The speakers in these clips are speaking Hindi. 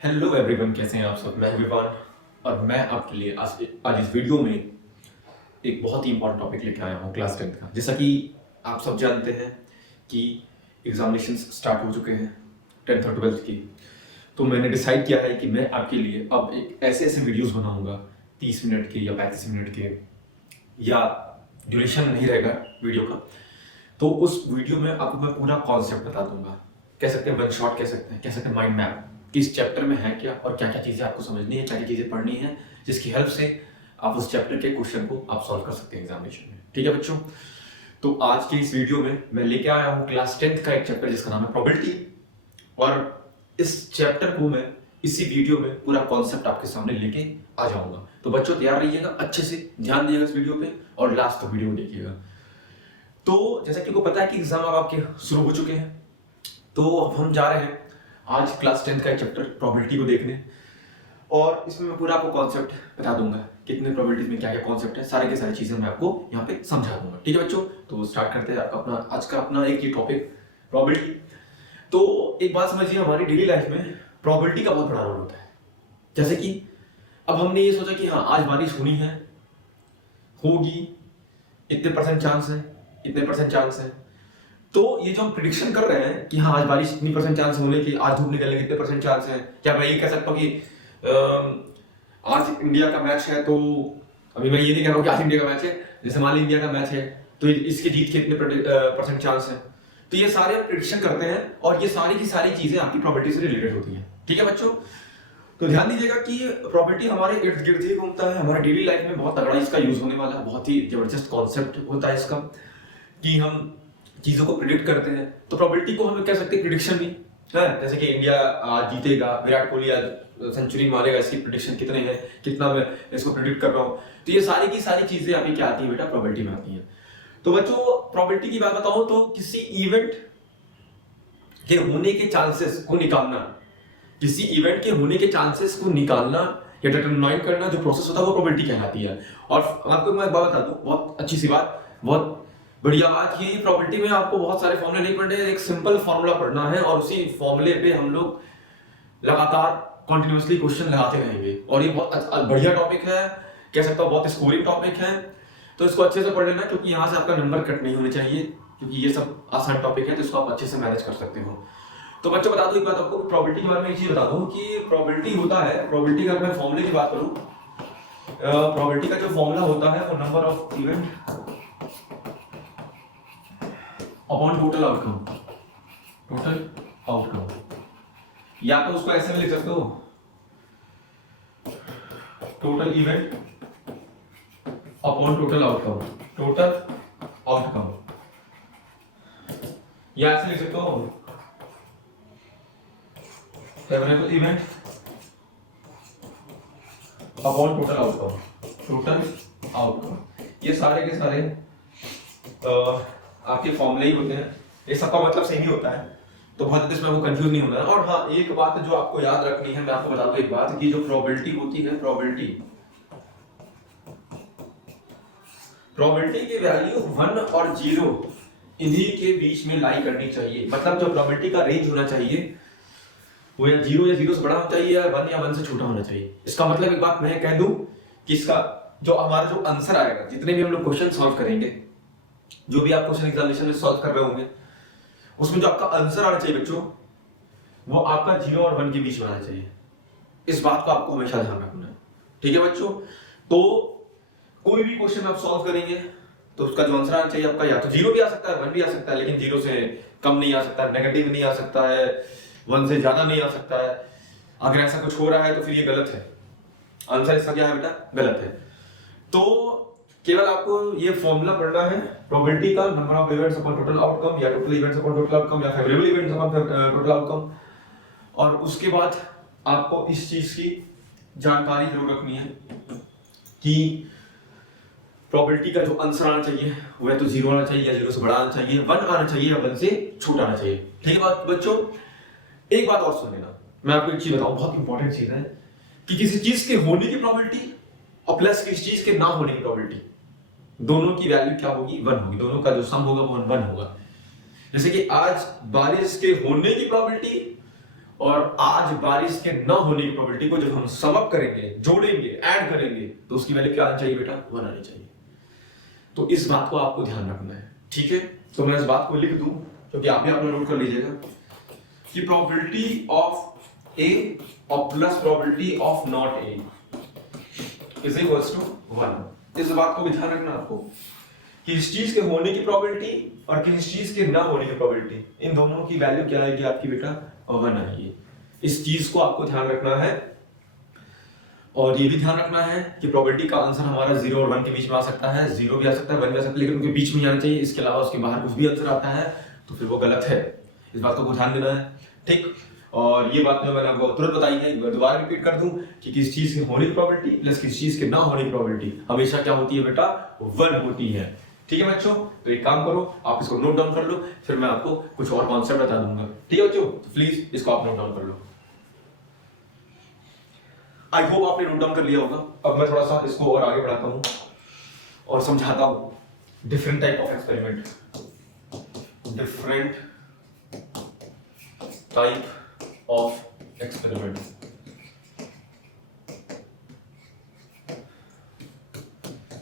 हेलो एवरीवन, कैसे हैं आप सब। मैं विवान और मैं आपके लिए आज इस वीडियो में एक बहुत ही इंपॉर्टेंट टॉपिक लेके आया हूँ क्लास 10th का। जैसा कि आप सब जानते हैं कि एग्जामिनेशंस स्टार्ट हो चुके हैं 10th और 12th की। तो मैंने डिसाइड किया है कि मैं आपके लिए अब एक ऐसे ऐसे वीडियोस बनाऊंगा 30 मिनट के या 35 मिनट के, या ड्यूरेशन नहीं रहेगा वीडियो का। तो उस वीडियो में आपको मैं पूरा कॉन्सेप्ट बता दूंगा, कह सकते हैं वन शॉट, कह सकते हैं माइंड मैप, कि इस चैप्टर में है क्या और क्या क्या चीज़ें आपको समझनी है, क्या क्या चीज़ें पढ़नी है, जिसकी हेल्प से आप उस चैप्टर के क्वेश्चन को आप सॉल्व कर सकते हैं एग्जामिनेशन में। ठीक है बच्चों, तो आज के इस वीडियो में मैं लेके आया हूँ क्लास 10th का एक चैप्टर जिसका नाम है प्रोबेबिलिटी। और इस चैप्टर को मैं इसी वीडियो में पूरा कॉन्सेप्ट आपके सामने लेके आ जाऊंगा। तो बच्चों तैयार रहिएगा, अच्छे से ध्यान दीजिएगा इस वीडियो पे और लास्ट तक वीडियो देखिएगा। तो जैसा कि आपको पता है कि एग्जाम अब आपके शुरू हो चुके हैं, तो अब हम जा रहे हैं आज क्लास 10th का एक चैप्टर प्रोबेबिलिटी को देखने, और इसमें मैं पूरा आपको कॉन्सेप्ट बता दूंगा, कितने प्रोबेबिलिटीज में क्या क्या कॉन्सेप्ट है, सारे के सारी चीजें मैं आपको यहाँ पे समझा दूंगा। ठीक है बच्चों, तो स्टार्ट करते हैं आपका आज का अपना एक ये टॉपिक प्रोबेबिलिटी। तो एक बात समझिए, हमारी डेली लाइफ में प्रोबेबिलिटी का बहुत बड़ा रोल होता है। जैसे कि अब हमने ये सोचा कि हाँ आज बारिश होनी है, होगी, इतने परसेंट चांस है, इतने परसेंट चांस है। तो ये जो हम प्रिडिक्शन कर रहे हैं कि हाँ आज बारिश इतनी परसेंट चांस होने की, आज धूप निकलने के इतने परसेंट चांस है, क्या मैं ये कह सकता हूँ कि आज इंडिया का मैच है, तो अभी मैं ये नहीं कह रहा हूँ कि आज इंडिया का मैच है, जैसे मान ली इंडिया का मैच है तो इसके जीत के इतने परसेंट चांस है। तो ये सारे हम प्रिडिक्शन करते हैं और ये सारी की सारी चीजें आपकी प्रोबेबिलिटी से रिलेटेड होती हैं। ठीक है बच्चों, तो ध्यान दीजिएगा कि प्रोबेबिलिटी हमारे इर्द गिर्द ही घूमता है, हमारे डेली लाइफ में बहुत तगड़ा इसका यूज होने वाला है। बहुत ही जबरदस्त कॉन्सेप्ट होता है इसका कि हम चीजों को प्रिडिक्ट करते हैं। तो प्रोबेबिलिटी को हम कह सकते हैं प्रिडिक्शन भी है। जैसे कि इंडिया आज जीतेगा, विराट कोहली आज सेंचुरी मारेगा, इसकी प्रिडिक्शन कितने हैं, कितना मैं इसको प्रिडिक्ट कर रहा हूँ। तो ये सारी की सारी चीजें आपकी क्या आती है बेटा, प्रोबेबिलिटी में आती है। तो बच्चों प्रोबेबिलिटी की बात बताऊं तो किसी इवेंट के होने के चांसेस को निकालना, किसी इवेंट के होने के चांसेस को निकालना या डिटरमाइन करना जो प्रोसेस होता है वो प्रोबेबिलिटी कहलाती है। और आपको मैं एक बात बता दूं, बहुत अच्छी सी बात, बहुत बढ़िया बात, ये प्रोबेबिलिटी में आपको बहुत सारे फॉर्मूले नहीं पढ़ने, एक सिंपल फॉर्मूला पढ़ना है और उसी फॉर्मूले पे हम लोग लगातार कंटिन्यूअसली क्वेश्चन लगाते रहेंगे। और ये बहुत बढ़िया टॉपिक है, कह सकता हूँ बहुत स्कोरिंग टॉपिक है। तो इसको अच्छे से पढ़ लेना, क्योंकि यहाँ से आपका नंबर कट नहीं होने चाहिए, क्योंकि ये सब आसान टॉपिक है, तो इसको आप अच्छे से मैनेज कर सकते हो। तो बच्चों बता दो एक बात आपको, प्रोबेबिलिटी के बारे में एक चीज बता दूं कि प्रोबेबिलिटी होता है, प्रोबेबिलिटी का अगर मैं फॉर्मूले की बात करूं, प्रोबेबिलिटी का जो फॉर्मूला होता है वो number of event upon total outcome, total outcome, या तो उसको ऐसे में लिख सकते हो, total event upon total outcome, total outcome, या ऐसे लिख सकते हो favourable event upon total outcome, total outcome. ये सारे के सारे आपके फॉर्मूले ही होते हैं, ये सबका मतलब सेम ही होता है, तो बहुत इसमें आपको कंफ्यूज नहीं होना है। और हाँ एक बात जो आपको याद रखनी है, मैं आपको बता दूं एक बात, कि जो प्रोबेबिलिटी होती है, प्रोबेबिलिटी की वैल्यू 1 और 0 इन्हीं के बीच में लाई करनी चाहिए। मतलब जो प्रोबेबिलिटी का रेंज होना चाहिए वो या 0 से बड़ा होना चाहिए या 1 से छोटा होना चाहिए। इसका मतलब एक बात मैं कह दूं कि इसका जो हमारा जो आंसर आएगा, जितने भी हम लोग क्वेश्चन सॉल्व करेंगे, जो भी आप क्वेश्चन एग्जामिनेशन में सॉल्व कर रहे होंगे, उसमें जो आपका आंसर आना चाहिए बच्चों, वो आपका 0 और 1 के बीच में आना चाहिए। इस बात को आपको हमेशा ध्यान रखना है। ठीक है बच्चों, तो कोई भी क्वेश्चन आप सॉल्व करेंगे तो उसका जो आंसर आना चाहिए आपका, या तो 0 भी आ सकता है, 1 भी आ सकता है, लेकिन 0 से कम नहीं आ सकता है, नेगेटिव नहीं आ सकता है, 1 से ज्यादा नहीं आ सकता है। अगर ऐसा कुछ हो रहा है तो फिर ये गलत है, आंसर इसका क्या है बेटा, गलत है। तो केवल आपको ये फॉर्मूला पढ़ना है प्रोबेबिलिटी का, number of events upon total outcome, या total events upon total outcome, या favourable events upon total outcome. और उसके बाद आपको इस चीज की जानकारी जरूर रखनी है कि प्रोबेबिलिटी का जो आंसर आना चाहिए वो या तो 0 आना चाहिए, या 0 से बड़ा आना चाहिए, 1 आना चाहिए, या 1 से छोटा आना चाहिए। ठीक है बात बच्चों, एक बात और सुन लेना, मैं आपको एक चीज बताऊं, बहुत इंपॉर्टेंट चीज है, कि किसी चीज के होने की प्रोबेबिलिटी और प्लस किसी चीज के ना होने की प्रोबेबिलिटी, दोनों की वैल्यू क्या होगी, 1 होगी। दोनों का जो सम होगा वो 1 होगा। जैसे कि आज बारिश के होने की प्रोबेबिलिटी और आज बारिश के न होने की प्रोबेबिलिटी को जब हम सम अप करेंगे, जोड़ेंगे, ऐड करेंगे, तो उसकी वैल्यू क्या आनी चाहिए बेटा? 1 आनी चाहिए। तो इस बात को आपको ध्यान रखना है, ठीक है? तो मैं इस बात को लिख दूं, क्योंकि आप भी अपना नोट कर लीजिएगा कि प्रोबेबिलिटी ऑफ ए और plus probability of not a is equals to 1। इस बात को भी ध्यान रखना आपको कि इस चीज के होने की प्रोबेबिलिटी और किस चीज के ना होने की प्रोबेबिलिटी, इन दोनों की वैल्यू क्या आएगी आपकी बेटा? 1 आएगी। इस चीज को आपको ध्यान रखना है। और ये भी ध्यान रखना है कि प्रोबेबिलिटी का आंसर हमारा 0 और 1 के बीच में आ सकता है, 0 भी आ सकता है, 1 भी आ सकता है, लेकिन उनके बीच में ही आना चाहिए। इसके अलावा उसके बाहर कुछ भी आंसर आता है तो फिर वो गलत है। इस बात को ध्यान देना है, ठीक? और ये बात मैंने आपको तुरंत बताई है, एक बार दोबारा रिपीट कर दूं कि किस चीज के होने की प्रोबेबिलिटी प्लस किस चीज के ना होने की प्रोबेबिलिटी हमेशा क्या होती है बेटा? 1 होती है। ठीक है बच्चों? तो एक काम करो, आप इसको नोट डाउन कर लो, फिर मैं आपको कुछ और कॉन्सेप्ट बता दूंगा। ठीक है बच्चों? तो प्लीज इसको आप नोट डाउन कर लो। आई होप आपने नोट डाउन कर लिया होगा। अब मैं थोड़ा सा इसको और आगे बढ़ाता हूं और समझाता हूं different type of experiment. Different type of experiment.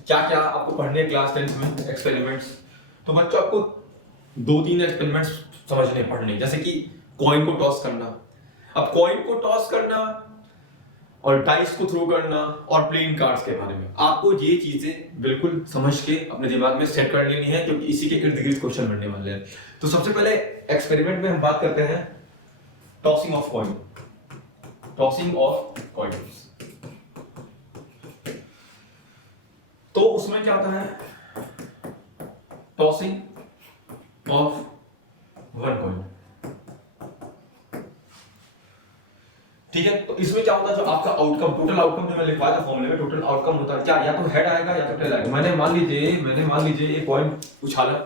क्या क्या आपको पढ़ने क्लास 10th में एक्सपेरिमेंट्स? तो बच्चों आपको 2-3 एक्सपेरिमेंट्स समझने पढ़ने, जैसे कि कॉइन को टॉस करना। अब कॉइन को टॉस करना और डाइस को थ्रो करना और प्लेइंग कार्ड्स के बारे में आपको ये चीजें बिल्कुल समझ के अपने दिमाग में सेट कर लेनी है, क्योंकि इसी के इर्द गिर्द क्वेश्चन बनने वाले हैं। तो सबसे पहले एक्सपेरिमेंट में हम बात करते हैं tossing of coin. Tossing of coins. तो उसमें क्या होता है? Tossing of 1 coin. ठीक है? तो इसमें क्या होता है, जो आपका आउटकम, टोटल आउटकम जो मैं लिखवाया था फॉर्मूले में, टोटल आउटकम होता है क्या? या तो हेड आएगा या तो टेल आएगा। मैंने मान लीजिए एक कॉइन उछाला,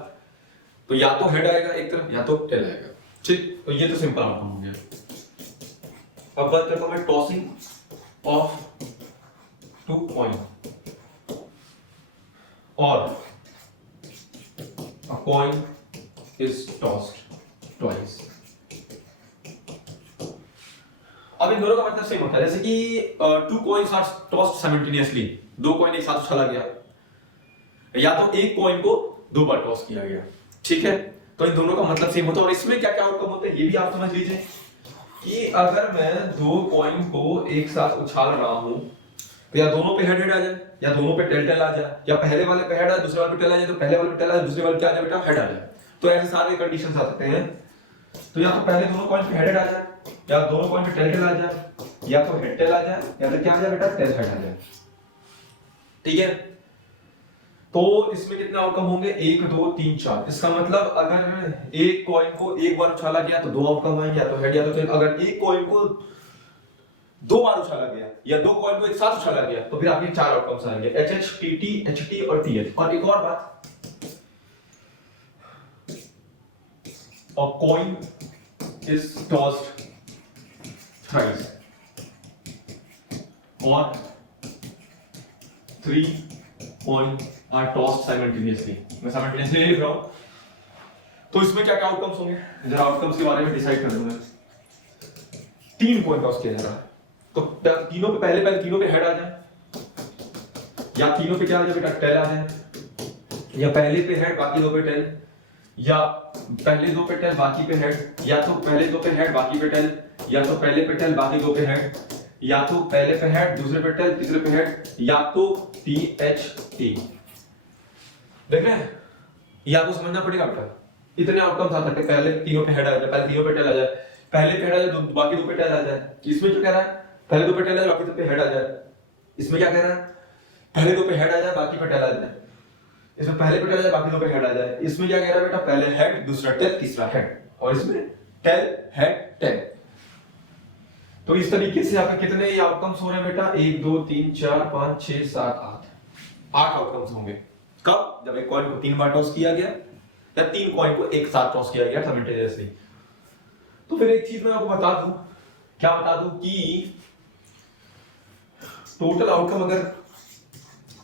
तो या तो हेड आएगा एक तरफ या तो टेल आएगा। ठीक? तो ये तो सिंपल आउटकम हो गया। अब बात करता हूं मैं टॉसिंग ऑफ 2 कॉइन और a coin is tossed twice। अब इन दोनों का मतलब सेम होता है, जैसे कि 2 coins are tossed simultaneously। 2 coin एक साथ उछाला गया, या तो एक कॉइन को 2 बार टॉस किया गया। ठीक है? तो इन दोनों का मतलब सेम होता है। और इसमें क्या क्या आउटकम होते हैं ये भी आप समझ लीजिए कि अगर मैं 2 कॉइन को एक साथ उछाल रहा हूं तो या दोनों पे हेड आ जाए या दोनों पे टेल टेल आ जाए, या पहले वाले पे हेड आ दूसरे वाले पे टेल आ जाए, तो पहले वाले पे टेल आ जाए दूसरे वाले क्या आ जाए बेटा? हेड आ जाए। तो ऐसे सारे कंडीशंस आ सकते हैं। तो या तो पहले दोनों कॉइन पे हेड आ जाए, या दोनों कॉइन पे टेल टेल आ जाए, या तो हेड टेल आ जाए, या तो क्या आ जाए बेटा? टेल हेड आ जाए। ठीक है? तो इसमें कितने आउटकम होंगे? 1 2 3 4। इसका मतलब अगर एक कॉइन को एक बार उछाला गया तो 2 आउटकम आएंगे, या तो हेड या तो टेल। अगर एक कॉइन को 2 बार उछाला गया या 2 कॉइन को एक साथ उछाला गया तो फिर आपके 4 आउटकम्स आएंगे, HH, TT, HT और TH। और एक और बात, a coin is tossed thrice or 3 coins are tossed simultaneously। मैं simultaneously लिख रहा हूं। तो इसमें क्या क्या आउटकम्स होंगे, जरा आउटकम्स के बारे में डिसाइड कर दूंगा। 3 कॉइन टॉस किया जा रहा है, तो तीनों पे पहले तीनों पे हेड आ जाए, या तीनों पे क्या आ जाए बेटा? टेल आ जाए, या पहले पे हेड बाकी 2 पे टेल, या पहले 2 पे टेल बाकी पे हेड, या तो पहले 2 पे हेड बाकी पे टेल, या तो पहले पे टेल बाकी 2 पे हेड, या तो पहले पे हेड दूसरे पे टेल तीसरे पे हेड, या तो THT। देख रहे हैं? ये आपको समझना पड़ेगा बेटा। इतने आउटकम्स आ सकते हैं, पहले तीनों पे हेड आ जाए, पहले तीनों पे टेल आ जाए, पहले पे हेड आ जाए बाकी 2 पे टेल आ जाए। इसमें जो कह रहा है पहले 2 पे टेल आ जाए बाकी 2 पे हेड आ जाए। इसमें क्या कह रहा है? पहले 2 पे हेड आ जाए बाकी पे टेल आ जाए। इसमें पहले पे टेल आ जाए बाकी 2 पे हेड आ जाए। इसमें क्या कह रहा है बेटा? पहले हेड दूसरा टेल तीसरा हेड, और इसमें टेल हेड टेल। तो इस तरीके से आपके कितने आउटकम्स हो रहे हैं बेटा? 1 2 3 4 5 6 7 8 आउटकम्स होंगे। कब? जब एक कॉइन को 3 बार टॉस किया गया या 3 कॉइन को एक साथ टॉस किया गया साइमल्टेनियसली। तो फिर एक चीज मैं आपको बता दूं, क्या बता दूं कि टोटल आउटकम अगर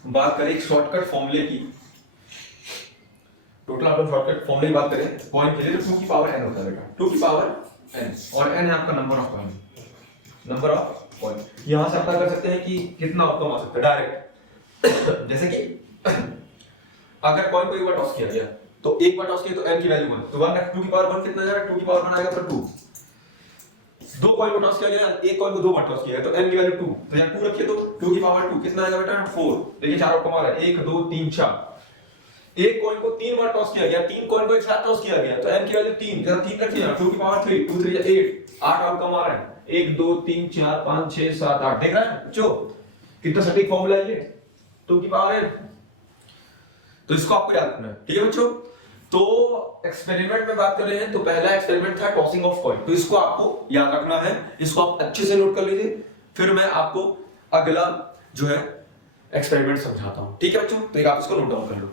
बात करें एक शॉर्टकट फॉर्मूले की, टोटल आउटकम शॉर्टकट फॉर्मूले की बात करें कॉइन के लिए, तो 2 की पावर n होता है बेटा। 2 की पावर n, और n है आपका number of coin, number of coin. यहां से आप क्या कर सकते हैं कि कितना आउटकम आ सकता है डायरेक्ट। जैसे कि अगर कॉइन को एक बार टॉस किया गया तो एक बार टॉस किया तो n की वैल्यू 1, तो 1 2 की पावर 1 कितना जाएगा, 2 की पावर 1 आएगा तो 2। दो कॉइन को टॉस किया गया, एक कॉइन को दो बार टॉस किया गया तो n की वैल्यू 2, तो यहां 2 रखिए तो 2 की पावर 2 कितना आएगा बेटा 4। देखिए चार आउटकम आ रहा है 1 2 3 4। एक कॉइन को 3 बार टॉस किया गया, 3 कॉइन को एक साथ टॉस किया गया तो n की वैल्यू 3, जरा 3 रखिए ना, 2 की पावर 3 2 3 8, 8 आउटकम आ रहा है 1 2 3 4 5 6 7 8। देख रहे हैं बच्चों कितना सटीक फॉर्मूला है ये, 2 की पावर 8। तो इसको आपको याद रखना है, ठीक है बच्चों। तो एक्सपेरिमेंट में बात कर रहे हैं तो पहला एक्सपेरिमेंट था टॉसिंग ऑफ कॉइन, तो इसको आपको याद रखना है, इसको आप अच्छे से नोट कर लीजिए, फिर मैं आपको अगला जो है एक्सपेरिमेंट समझाता हूं, ठीक है बच्चों। तो एक आप इसको नोट डाउन कर लो।